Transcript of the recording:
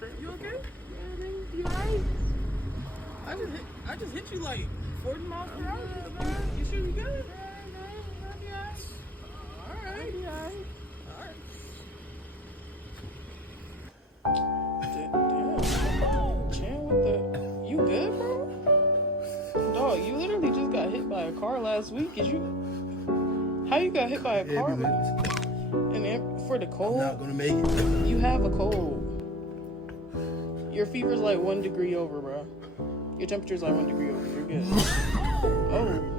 Bro, you okay? Yeah, man, you alright? I just hit you like 40 miles per hour. You sure you good? Alright. Damn. Chan, what the? You good, bro? Dog, you literally just got hit by a car last week. How you got hit by a car? And for the cold? I'm not gonna make it. You have a cold. Your fever's like 1 degree over, bro. Your temperature's like 1 degree over. You're good. Oh.